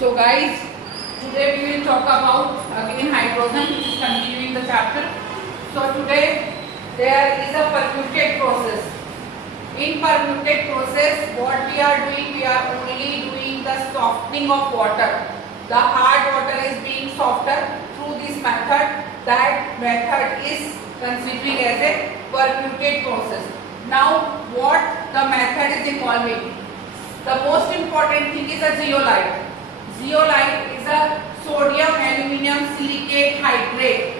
So guys, today we will talk about again hydrogen, which is continuing the chapter. So today there is a permutate process. In permutate process, what we are doing, we are only doing the softening of water. The hard water is being softened through this method. That method is considering as a permutate process. Now what the method is involving? The most important thing is a zeolite. Zeolite is a sodium aluminum silicate hydrate.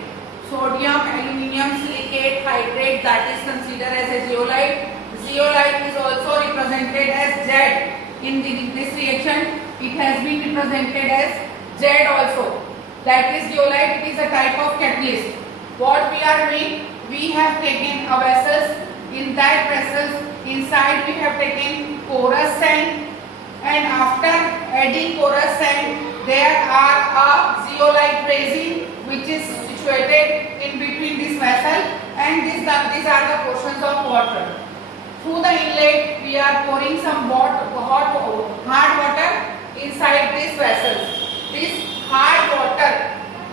Sodium aluminum silicate hydrate, that is considered as a zeolite. Zeolite is also represented as Z. In this reaction, it has been represented as Z also. That is zeolite, it is a type of catalyst. What we are doing, we have taken a vessel. In that vessel, inside we have taken porous sand, and after adding porous sand, there are a zeolite resin which is situated in between this vessel, and these are the portions of water. Through the inlet, we are pouring some hard water inside this vessel. This hard water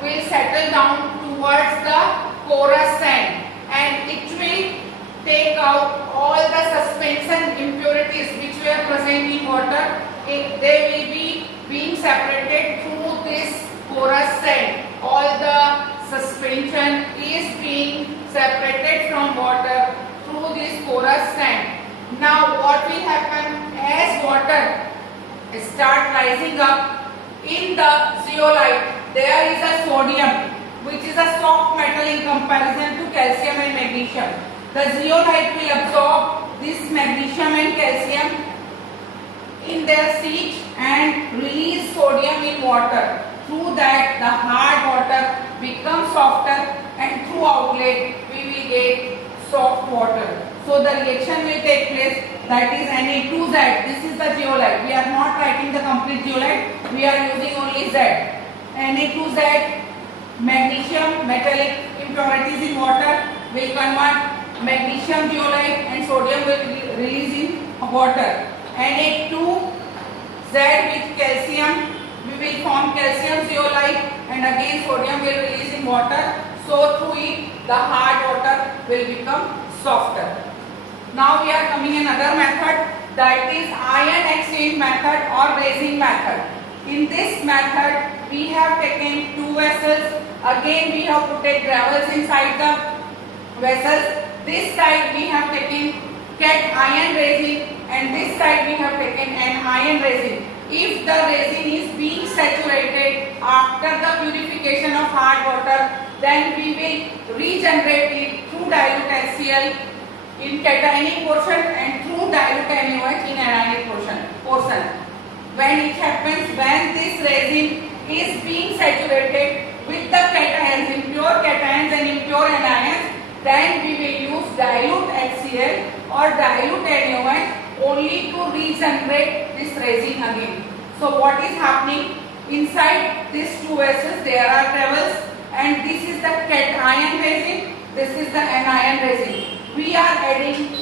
will settle down towards the porous sand, and it will take out all the suspension impurities which were present in water. They will be being separated through this porous sand. All the suspension is being separated from water through this porous sand. Now what will happen as water start rising up in the zeolite? There is a sodium which is a soft metal in comparison to calcium and magnesium. The zeolite will absorb this magnesium and calcium in their seat and release sodium in water. Through that, the hard water becomes softer, and through outlet we will get soft water. So the reaction will take place, that is Na2Z. This is the zeolite. We are not writing the complete zeolite, we are using only Z. Na2Z, magnesium metallic impurities in water will convert magnesium zeolite, and sodium will release in water. Na2Z with calcium, we will form calcium zeolite, and again sodium will release in water. So through it the hard water will become softer. Now we are coming another method, that is ion exchange method or resin method. In this method we have taken two vessels. Again we have put gravels inside the vessels. This side we have taken cation resin, and this side we have taken anion resin. If the resin is being saturated after the purification of hard water, then we will regenerate it through dilute HCl in cationic portion and through dilute NaOH in anionic portion. When it happens, when this resin is being saturated with the cations, impure cations and impure anions, then we will use dilute HCl or dilute NaOH only to regenerate this resin again. So what is happening? Inside these two vessels there are gravels, and this is the cation resin, this is the anion resin. We are adding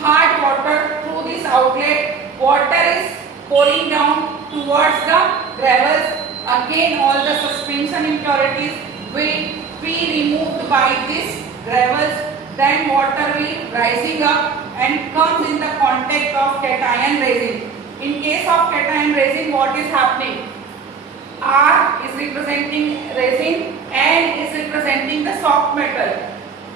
hard water through this outlet. Water is pouring down towards the gravels. Again all the suspension impurities will be removed by this gravels. Then water will rising up and comes in the contact of cation resin. In case of cation resin, what is happening? R is representing resin, N is representing the soft metal,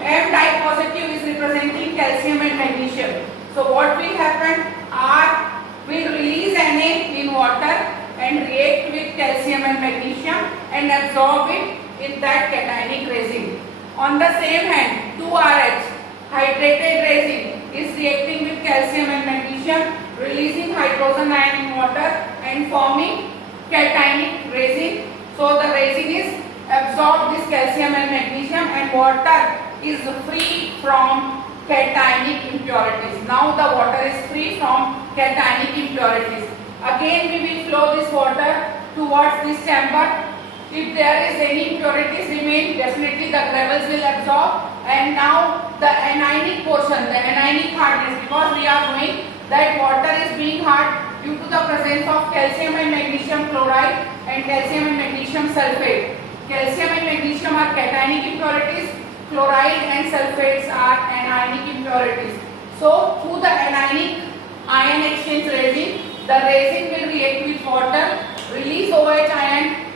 M positive is representing calcium and magnesium. So what will happen? R will release Na in water and react with calcium and magnesium and absorb it in that cationic resin. On the same hand, 2RH, hydrated resin, is reacting with calcium and magnesium, releasing hydrogen ion in water and forming cationic resin. So the resin is absorbed this calcium and magnesium, and water is free from cationic impurities. Now the water is free from cationic impurities. Again we will flow this water towards this chamber. If there is any impurities remain, definitely the gravels will absorb. And now the anionic portion, the anionic hardness, because we are knowing that water is being hard due to the presence of calcium and magnesium chloride. and calcium and magnesium sulfate. Calcium and magnesium are cationic impurities. Chloride and sulfates are anionic impurities. So through the anionic ion exchange resin, the resin will react with water, release OH ion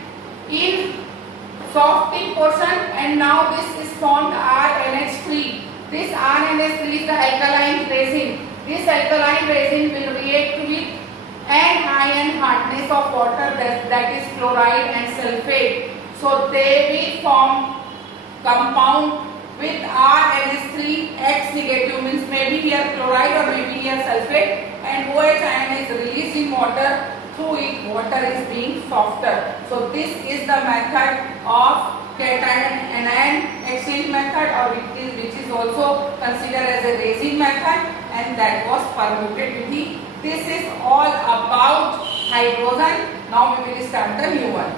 in soft tip portion, and now this is formed RNH3. This RNH3 is the alkaline resin. This alkaline resin will react with an ion hardness of water, that is chloride and sulfate. So they will form compound with RNH3 X negative, means maybe here chloride or maybe here sulfate, and OH ion is released in water. Through it water is being softer. So this is the method of cation and anion exchange method, or which is also considered as a resin method, and that was permuted with the. This is all about hydrogen. Now we will start the new one.